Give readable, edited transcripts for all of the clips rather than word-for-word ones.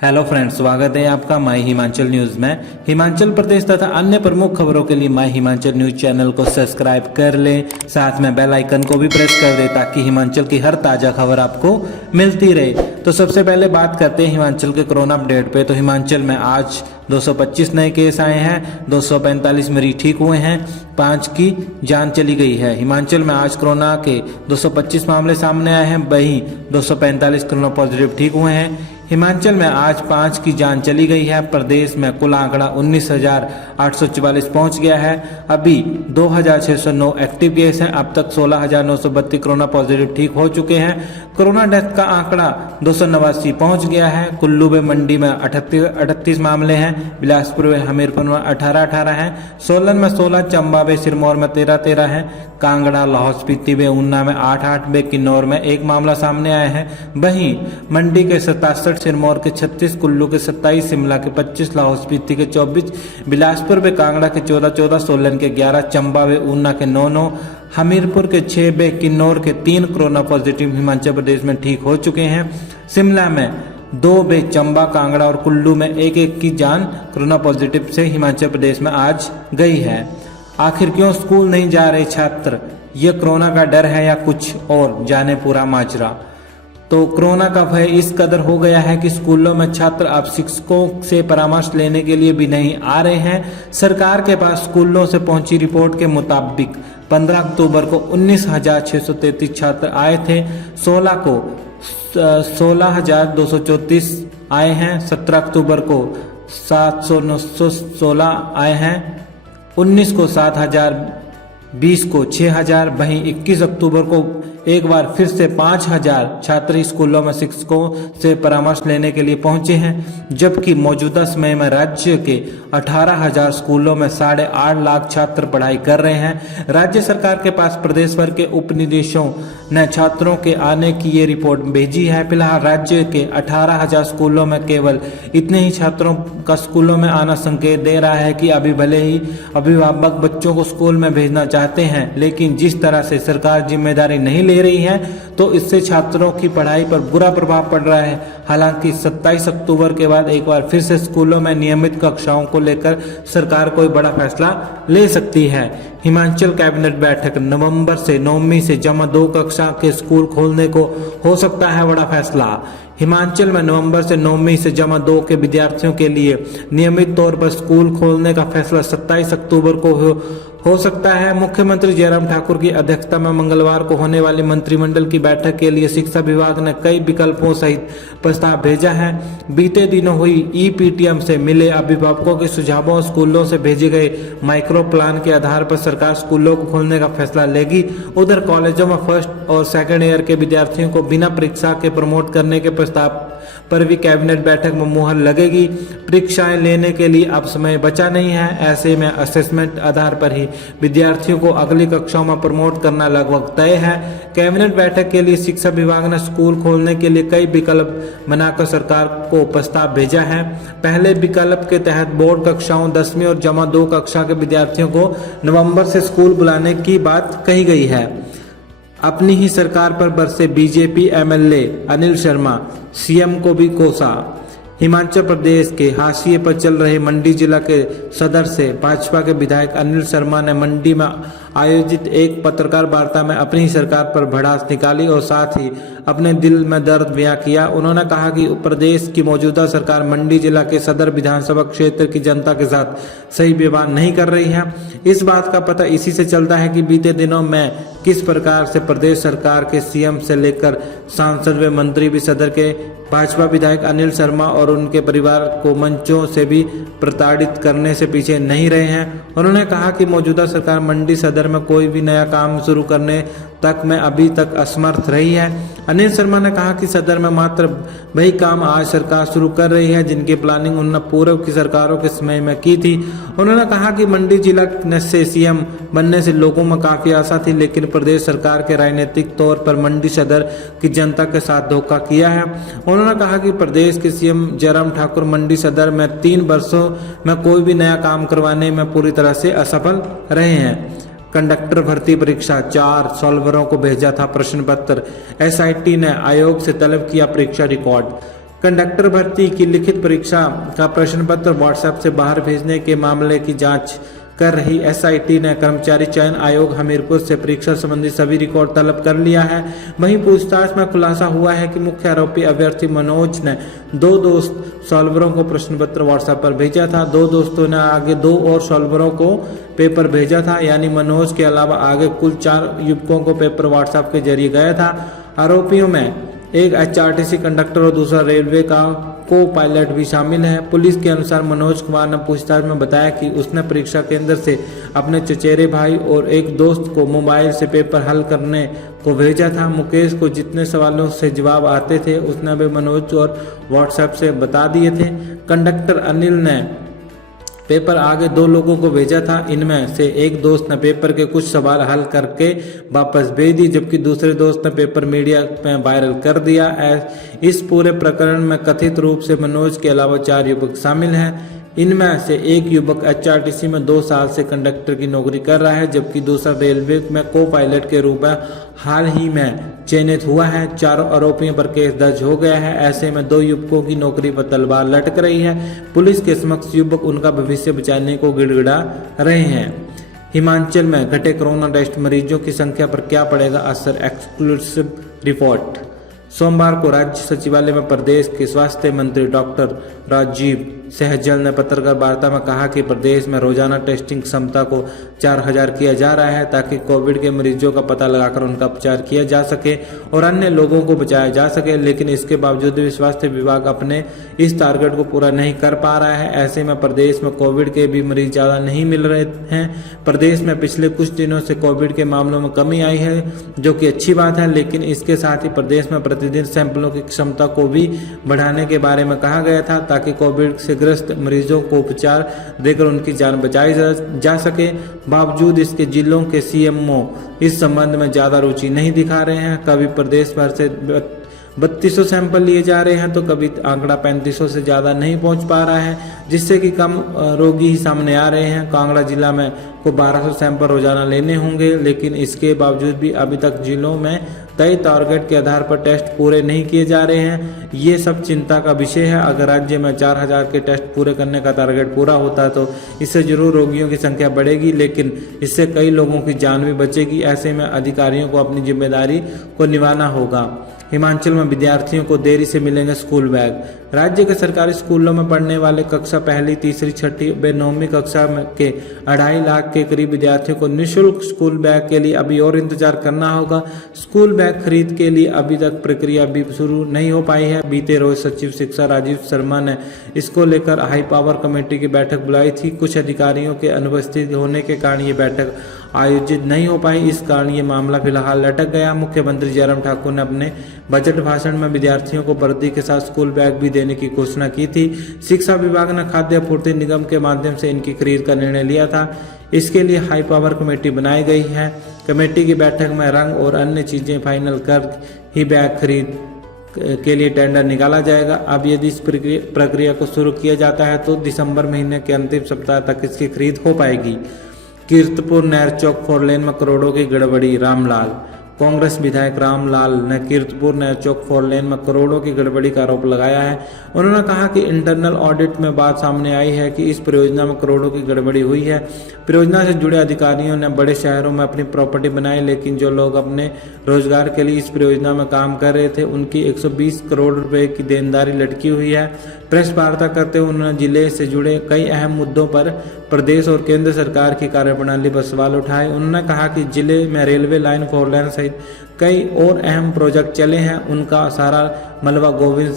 Hello friends, स्वागत है आपका माय हिमाचल न्यूज में। हिमाचल प्रदेश तथा अन्य प्रमुख खबरों के लिए माय हिमाचल न्यूज चैनल को सब्सक्राइब कर लें, साथ में बेल आइकन को भी प्रेस कर दें ताकि हिमाचल की हर ताज़ा खबर आपको मिलती रहे। तो सबसे पहले बात करते हैं हिमाचल के कोरोना अपडेट पे। तो हिमाचल में आज 225 नए केस आए हैं, 245 मरीज ठीक हुए हैं, 5 की जान चली गई है। हिमाचल में आज कोरोना के 225 मामले सामने आए हैं, वहीं 245 कोरोना पॉजिटिव ठीक हुए हैं। हिमाचल में आज 5 की जान चली गई है। प्रदेश में कुल आंकड़ा 19,844 पहुंच गया है। अभी 2,609 एक्टिव केस हैं। अब तक 16,932 कोरोना पॉजिटिव ठीक हो चुके हैं। कोरोना डेथ का आंकड़ा 289 पहुंच गया है। कुल्लू में मंडी में 38 मामले हैं, बिलासपुर में हमीरपुर में 18 हैं, सोलन में 16, चंबा में सिरमौर में 13 हैं, कांगड़ा लाहौल स्पीति में ऊना में 8 में किन्नौर में 1 मामला सामने आया है। वहीं मंडी के 67, सिरमौर के 36, कुल्लू के 27, शिमला के 25, लाहौल स्पीति के 24, बिलासपुर में कांगड़ा के 14, सोलन के 11, चंबा में ऊना के 9, हमीरपुर के 6 व किन्नौर के 3 कोरोना पॉजिटिव हिमाचल प्रदेश में ठीक हो चुके हैं। शिमला में 2 व चंबा, कांगड़ा और कुल्लू में 1 की जान कोरोना पॉजिटिव से हिमाचल प्रदेश में आज गई है। आखिर क्यों स्कूल नहीं जा रहे छात्र? ये कोरोना का डर है या कुछ और? जाने पूरा माजरा। तो कोरोना का भय इस कदर हो गया है कि स्कूलों में छात्र अब शिक्षकों से परामर्श लेने के लिए भी नहीं आ रहे हैं। सरकार के पास स्कूलों से पहुंची रिपोर्ट के मुताबिक 15 अक्टूबर को 19,633 छात्र आए थे, 16 को 16,234 आए हैं, 17 अक्टूबर को 7,916 आए हैं, 19 को 7,000, 20 को 6,000, वहीं 21 अक्टूबर को एक बार फिर से 5,000 छात्र स्कूलों में शिक्षकों से परामर्श लेने के लिए पहुंचे हैं। जबकि मौजूदा समय में राज्य के 18,000 स्कूलों में 8.5 लाख छात्र पढ़ाई कर रहे हैं। राज्य सरकार के पास प्रदेश भर के उप निदेशों ने छात्रों के आने की ये रिपोर्ट भेजी है। फिलहाल राज्य के 18,000 स्कूलों में केवल इतने ही छात्रों का स्कूलों में आना संकेत दे रहा है कि अभी भले ही अभिभावक बच्चों को स्कूल में भेजना चाहते हैं, लेकिन जिस तरह से सरकार जिम्मेदारी नहीं ले रही है तो इससे छात्रों की पढ़ाई पर बुरा प्रभाव पड़ रहा है। हालांकि 27 अक्टूबर के बाद एक बार फिर से स्कूलों में नियमित कक्षाओं को लेकर सरकार कोई बड़ा फैसला ले सकती है। हिमाचल कैबिनेट बैठक, नवंबर से 9वीं से जमा 2 कक्षा के स्कूल खोलने को हो सकता है बड़ा फैसला। हिमाचल में नवंबर से 9वीं से जमा 2 के विद्यार्थियों के लिए नियमित तौर पर स्कूल खोलने का फैसला 27 अक्टूबर को हो सकता है। मुख्यमंत्री जयराम ठाकुर की अध्यक्षता में मंगलवार को होने वाली मंत्रिमंडल की बैठक के लिए शिक्षा विभाग ने कई विकल्पों सहित प्रस्ताव भेजा है। बीते दिनों हुई ईपीटीएम से मिले अभिभावकों के सुझावों, स्कूलों से भेजे गए माइक्रो प्लान के आधार पर सरकार स्कूलों को खोलने का फैसला लेगी। उधर कॉलेजों में फर्स्ट और सेकेंड ईयर के विद्यार्थियों को बिना परीक्षा के प्रमोट करने के प्रस्ताव पर भी कैबिनेट बैठक में मुहर लगेगी। परीक्षाएं लेने के लिए अब समय बचा नहीं है। ऐसे में असेसमेंट आधार पर ही विद्यार्थियों को अगली कक्षाओं में प्रमोट करना लगभग तय है। कैबिनेट बैठक के लिए शिक्षा विभाग ने स्कूल खोलने के लिए कई विकल्प बनाकर सरकार को प्रस्ताव भेजा है। पहले विकल्प के तहत बोर्ड कक्षाओं 10वीं और जमा 2 कक्षा के विद्यार्थियों को नवंबर से स्कूल बुलाने की बात कही गई है। अपनी ही सरकार पर बरसे BJP MLA Anil Sharma, CM को भी कोसा। हिमाचल प्रदेश के हाशिए पर चल रहे मंडी जिला के सदर से भाजपा के विधायक अनिल शर्मा ने मंडी में आयोजित एक पत्रकार वार्ता में अपनी ही सरकार पर भड़ास निकाली और साथ ही अपने दिल में दर्द बयां किया। उन्होंने कहा कि प्रदेश की मौजूदा सरकार मंडी जिला के सदर विधानसभा क्षेत्र की जनता के साथ सही व्यवहार नहीं कर रही है। इस बात का पता इसी से चलता है कि बीते दिनों में किस प्रकार से प्रदेश सरकार के सीएम से लेकर सांसद व मंत्री भी सदर के भाजपा विधायक अनिल शर्मा और उनके परिवार को मंचों से भी प्रताड़ित करने से पीछे नहीं रहे हैं। उन्होंने कहा कि मौजूदा सरकार मंडी सदर में कोई भी नया काम शुरू करने तक में अभी तक असमर्थ रही है। अनिल शर्मा ने कहा कि सदर में मात्र वही काम आज सरकार शुरू कर रही है जिनकी प्लानिंग उन्होंने पूर्व की सरकारों के समय में की थी। उन्होंने कहा कि मंडी जिला से सीएम बनने से लोगों में काफी आशा थी, लेकिन प्रदेश सरकार के राजनीतिक तौर पर मंडी सदर की जनता के साथ धोखा किया है। उन्होंने कहा कि प्रदेश के सीएम जयराम ठाकुर मंडी सदर में 3 वर्षों में कोई भी नया काम करवाने में पूरी तरह से असफल रहे हैं। कंडक्टर भर्ती परीक्षा 4 सॉल्वरों को भेजा था प्रश्न पत्र। एसआईटी ने आयोग से तलब किया परीक्षा रिकॉर्ड। कंडक्टर भर्ती की लिखित परीक्षा का प्रश्न पत्र व्हाट्सएप से बाहर भेजने के मामले की जांच कर रही एसआईटी ने कर्मचारी चयन आयोग हमीरपुर से परीक्षा संबंधी सभी रिकॉर्ड तलब कर लिया है। वहीं पूछताछ में खुलासा हुआ है कि मुख्य आरोपी अभ्यर्थी मनोज ने 2 दोस्त सॉल्वरों को प्रश्न पत्र व्हाट्सएप पर भेजा था। 2 दोस्तों ने आगे 2 और सॉल्वरों को पेपर भेजा था, यानी मनोज के अलावा आगे कुल 4 युवकों को पेपर व्हाट्सएप के जरिए गया था। आरोपियों में एक एचआरटीसी कंडक्टर और दूसरा रेलवे का को पायलट भी शामिल है। पुलिस के अनुसार मनोज कुमार ने पूछताछ में बताया कि उसने परीक्षा केंद्र से अपने चचेरे भाई और एक दोस्त को मोबाइल से पेपर हल करने को भेजा था। मुकेश को जितने सवालों से जवाब आते थे उसने भी मनोज और व्हाट्सएप से बता दिए थे। कंडक्टर अनिल ने पेपर आगे 2 लोगों को भेजा था। इनमें से एक दोस्त ने पेपर के कुछ सवाल हल करके वापस भेज दी, जबकि दूसरे दोस्त ने पेपर मीडिया में वायरल कर दिया। इस पूरे प्रकरण में कथित रूप से मनोज के अलावा 4 युवक शामिल हैं। इनमें से एक युवक एचआरटीसी में 2 साल से कंडक्टर की नौकरी कर रहा है, जबकि दूसरा रेलवे में को पायलट के रूप में हाल ही में चयनित हुआ है। 4 आरोपियों पर केस दर्ज हो गया है। ऐसे में 2 युवकों की नौकरी पर तलवार लटक रही है। पुलिस के समक्ष युवक उनका भविष्य बचाने को गिड़गिड़ा रहे हैं। हिमाचल में घटे कोरोना टेस्ट मरीजों की संख्या पर क्या पड़ेगा असर, एक्सक्लूसिव रिपोर्ट। सोमवार को राज्य सचिवालय में प्रदेश के स्वास्थ्य मंत्री डॉक्टर राजीव सहजल ने पत्रकार वार्ता में कहा कि प्रदेश में रोजाना टेस्टिंग क्षमता को 4000 किया जा रहा है, ताकि कोविड के मरीजों का पता लगाकर उनका उपचार किया जा सके और अन्य लोगों को बचाया जा सके। लेकिन इसके बावजूद भी स्वास्थ्य विभाग अपने इस टारगेट को पूरा नहीं कर पा रहा है। ऐसे में प्रदेश में कोविड के भी मरीज ज्यादा नहीं मिल रहे हैं। प्रदेश में पिछले कुछ दिनों से कोविड के मामलों में कमी आई है, जो कि अच्छी बात है, लेकिन इसके साथ ही प्रदेश में प्रतिदिन सैंपलों की क्षमता को भी बढ़ाने के बारे में कहा गया था, ताकि कोविड से ग्रस्त मरीजों को उपचार देकर उनकी जान बचाई जा सके। बावजूद इसके जिलों के सीएमओ इस संबंध में ज्यादा रुचि नहीं दिखा रहे हैं। कभी प्रदेश भर से 3200 सैंपल लिए जा रहे हैं तो कभी आंकड़ा 3500 से ज़्यादा नहीं पहुंच पा रहा है, जिससे कि कम रोगी ही सामने आ रहे हैं। कांगड़ा जिला में को 1200 सैंपल रोजाना लेने होंगे, लेकिन इसके बावजूद भी अभी तक जिलों में तय टारगेट के आधार पर टेस्ट पूरे नहीं किए जा रहे हैं। ये सब चिंता का विषय है। अगर राज्य में 4000 के टेस्ट पूरे करने का टारगेट पूरा होता तो इससे जरूर रोगियों की संख्या बढ़ेगी, लेकिन इससे कई लोगों की जान भी बचेगी। ऐसे में अधिकारियों को अपनी जिम्मेदारी को निभाना होगा। हिमाचल में विद्यार्थियों को देरी से मिलेंगे स्कूल बैग। राज्य के सरकारी स्कूलों में पढ़ने वाले कक्षा पहली, तीसरी, छठी व 9वीं कक्षा के 2.5 लाख के करीब विद्यार्थियों को निःशुल्क स्कूल बैग के लिए अभी और इंतजार करना होगा। स्कूल बैग खरीद के लिए अभी तक प्रक्रिया भी शुरू नहीं हो पाई है। बीते रोज सचिव शिक्षा राजीव शर्मा ने इसको लेकर हाई पावर कमेटी की बैठक बुलाई थी। कुछ अधिकारियों के अनुपस्थित होने के कारण ये बैठक आयोजित नहीं हो पाई। इस कारण ये मामला फिलहाल लटक गया। मुख्यमंत्री जयराम ठाकुर ने अपने बजट भाषण में विद्यार्थियों को वर्दी के साथ स्कूल बैग भी देने की घोषणा की थी। शिक्षा विभाग ने खाद्य आपूर्ति निगम के माध्यम से इनकी खरीद का निर्णय लिया था। इसके लिए हाई पावर कमेटी बनाई गई है। कमेटी की बैठक में रंग और अन्य चीजें फाइनल कर ही बैग खरीद के लिए टेंडर निकाला जाएगा। अब यदि इस प्रक्रिया को शुरू किया जाता है तो दिसंबर महीने के अंतिम सप्ताह तक इसकी खरीद हो पाएगी। कीर्तपुर नहर चौक 4 लेन में करोड़ों की गड़बड़ी, रामलाल। कांग्रेस विधायक रामलाल ने कीर्तपुर नहर चौक 4 लेन में करोड़ों की गड़बड़ी का आरोप लगाया है। उन्होंने कहा कि इंटरनल ऑडिट में बात सामने आई है कि इस परियोजना में करोड़ों की गड़बड़ी हुई है। परियोजना से जुड़े अधिकारियों ने बड़े शहरों में अपनी प्रॉपर्टी बनाई, लेकिन जो लोग अपने रोजगार के लिए इस परियोजना में काम कर रहे थे उनकी 120 करोड़ रुपए की देनदारी लटकी हुई है। प्रेस वार्ता करते हुए उन्होंने जिले से जुड़े कई अहम मुद्दों पर प्रदेश और केंद्र सरकार की कार्यप्रणाली पर सवाल उठाए। उन्होंने कहा कि जिले में रेलवे लाइन 4 लेन सहित कई और अहम प्रोजेक्ट चले हैं, उनका सारा मलबा गोविंद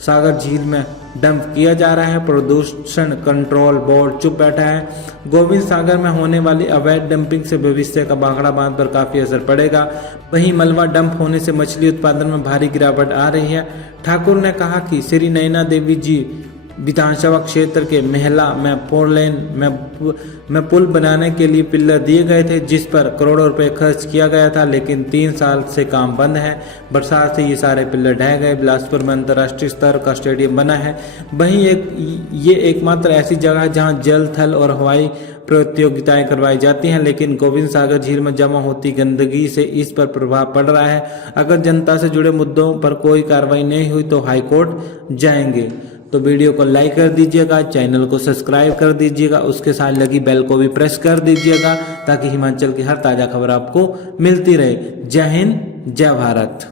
सागर झील में डंप किया जा रहा है। प्रदूषण कंट्रोल बोर्ड चुप बैठा है। गोविंद सागर में होने वाली अवैध डंपिंग से भविष्य का भाखड़ा बांध पर काफी असर पड़ेगा। वहीं मलबा डंप होने से मछली उत्पादन में भारी गिरावट आ रही है। ठाकुर ने कहा कि श्री नैना देवी जी विधानसभा क्षेत्र के मेहला में 4 लेन में पुल बनाने के लिए पिलर दिए गए थे, जिस पर करोड़ों रुपए खर्च किया गया था, लेकिन 3 साल से काम बंद है। बरसात से ये सारे पिलर ढह गए। बिलासपुर में अंतर्राष्ट्रीय स्तर का स्टेडियम बना है। वहीं ये एकमात्र ऐसी जगह है जहां जल, थल और हवाई प्रतियोगिताएं करवाई जाती हैं, लेकिन गोविंद सागर झील में जमा होती गंदगी से इस पर प्रभाव पड़ रहा है। अगर जनता से जुड़े मुद्दों पर कोई कार्रवाई नहीं हुई तो हाईकोर्ट जाएंगे। तो वीडियो को लाइक कर दीजिएगा, चैनल को सब्सक्राइब कर दीजिएगा, उसके साथ लगी बेल को भी प्रेस कर दीजिएगा ताकि हिमाचल की हर ताज़ा खबर आपको मिलती रहे। जय हिंद, जय भारत।